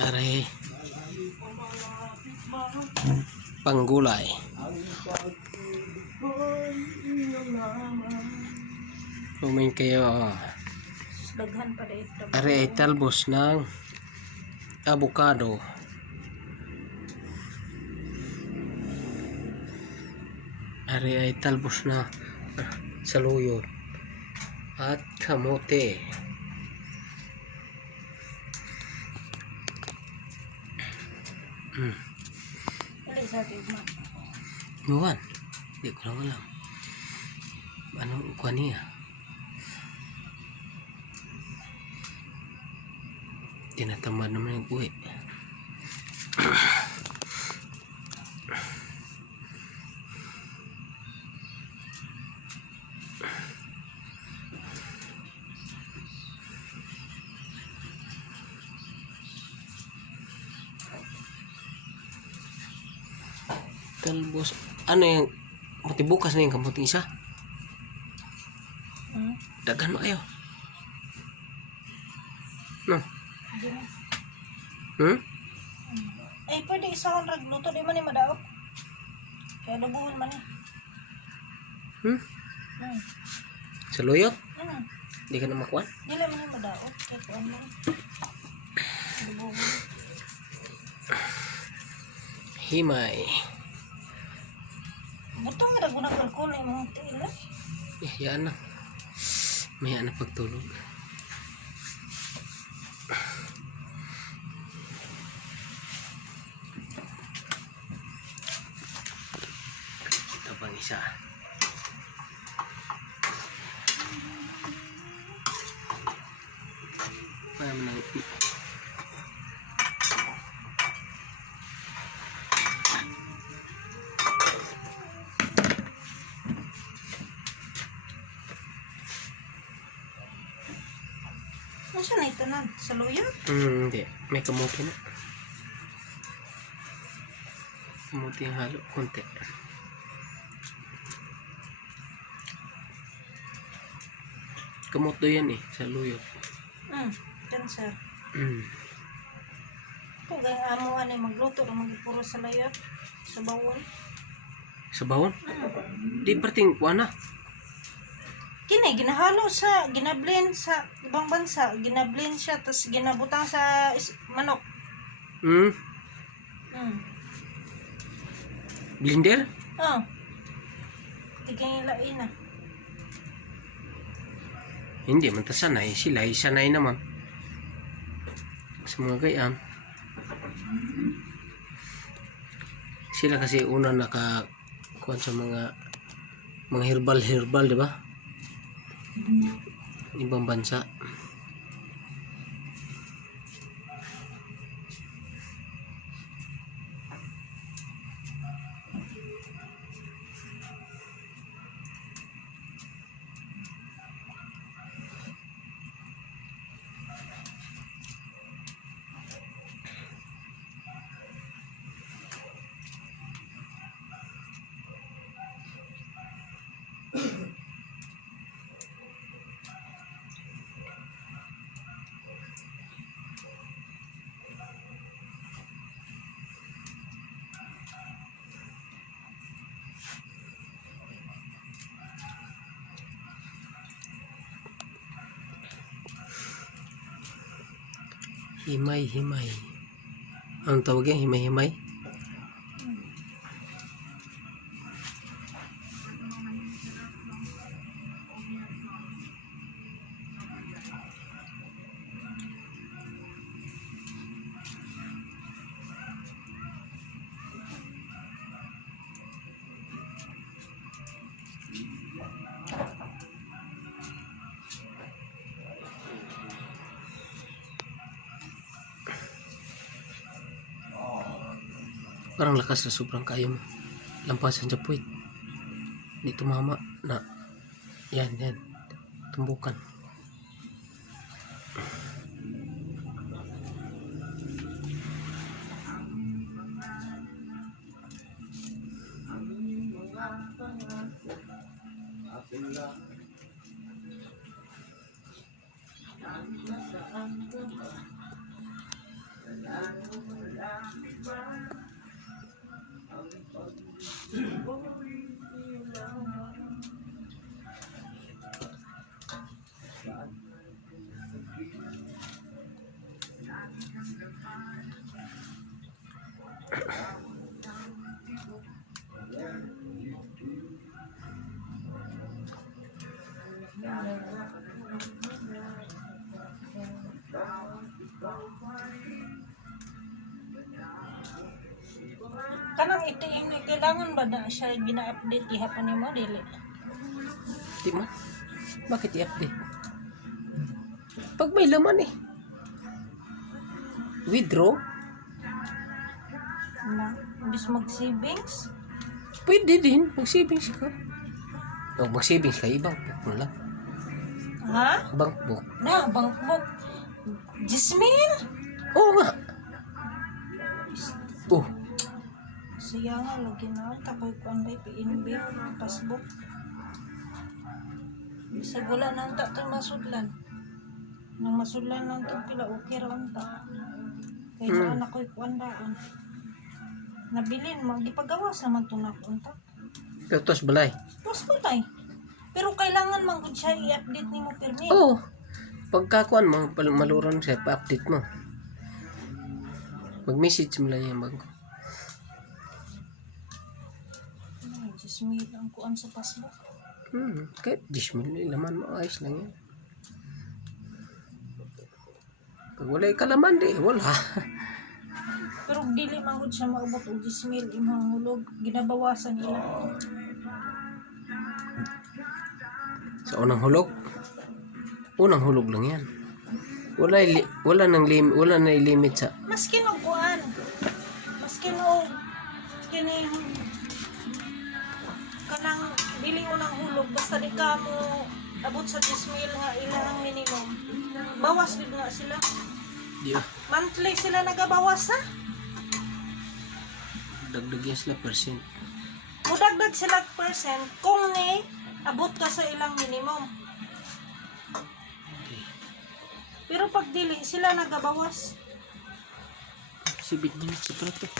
Are panggulay. Kumain kayo. Daghan pa rin. Are ay talbos ng avocado. Are ay talbos na saluyot at kamote. Alay sa atin mo. Nuwan, hindi ko lang alam. Anong ukuan niya? Tinatamad naman yung uwi. Talbos. Ano yung matibukas na yung kamuting isa? Dagan mo kayo. No? Ay, pwede isahon ragluto. Di man ni madaot. Kaya lubuhon man eh. Saluyot? Hindi ka na makuha? Dili man ni madaot. Kaya kuhan lang. Lubuhon. Himay. Butong nga nagunang kalkul na yung mga tila. Yan na. Maya na pagtulog. Ito pang isa. Paano na Masa na ito na? Saluyot? hindi. May kamote na. Kamote yung halo. Kunti. Kamote yan eh. Saluyot. Yan sir. Kung gayang amuan ay magluto na magipuro sa layot. Sa bawon. Sa bawon? Di parting kuha na. Kini, ginahalo sa, ginablend sa ibang bansa. Ginablend siya, tapos ginabutang sa manok. Blender? Tigay lain na. Hindi man ta sanay. Sila sanay naman. Sa mga gayaan. Sila kasi una nakakuha sa mga herbal, di ba? Ibang bansa. Himay. Anong tawag yan? Himay? Parang lakas na sobrang kaya mo. Lampasan sa puwit. Hindi tumama na. Yan. Tumbukan. Kanang ATM ni kailangan ba na siya gina-update gihapon nimo dili? Di man. Bakit i-update? Pag may laman eh. Withdraw? Na, bis mag-savings? Pwede din. Mag-savings ka. O mag-savings ka, ibang book mo lang. Ha? Bank book. Na, bankbook. Jismil? Oo nga. Oh, Siya nga, lagi na. Takoy ko ang PNB, passbook. Bisag wala na ang tatang masudlan. Nang masudlan lang ito, pila okay ra ang ta. Kaya na ako'y kuandaan. Nabilin, magipagawas naman ito na kunta. Piotos balay. Mas patay. Pero kailangan man gud siya i-update ni mo permi. Oo. Pagkakuan mo, maluron siya, pa-update mo. Mag-message mo lang yung bangko. Ay, Jismil ang kuan sa passbook. Kahit 10 mil, laman mo, ayos lang yan. Pag wala yung kalaman, di, wala. Pero dili man gud siya maubot og Jismil imong hulog. Ginabawasan nila. Sa unang hulog lang yan. Wala na limit sa Maski no kuan. Maski no kini kanang dili unang hulog basta di ka mo abot sa 10,000 nga ilang minimum. Bawas gid nga sila. di Monthly sila nagabawas ha. dagdag yan sila percent. Mudagdag sila percent kung ni abot ka sa ilang minimum. Okay. Pero pag dili sila nagabawas. 7 minutes sa prato.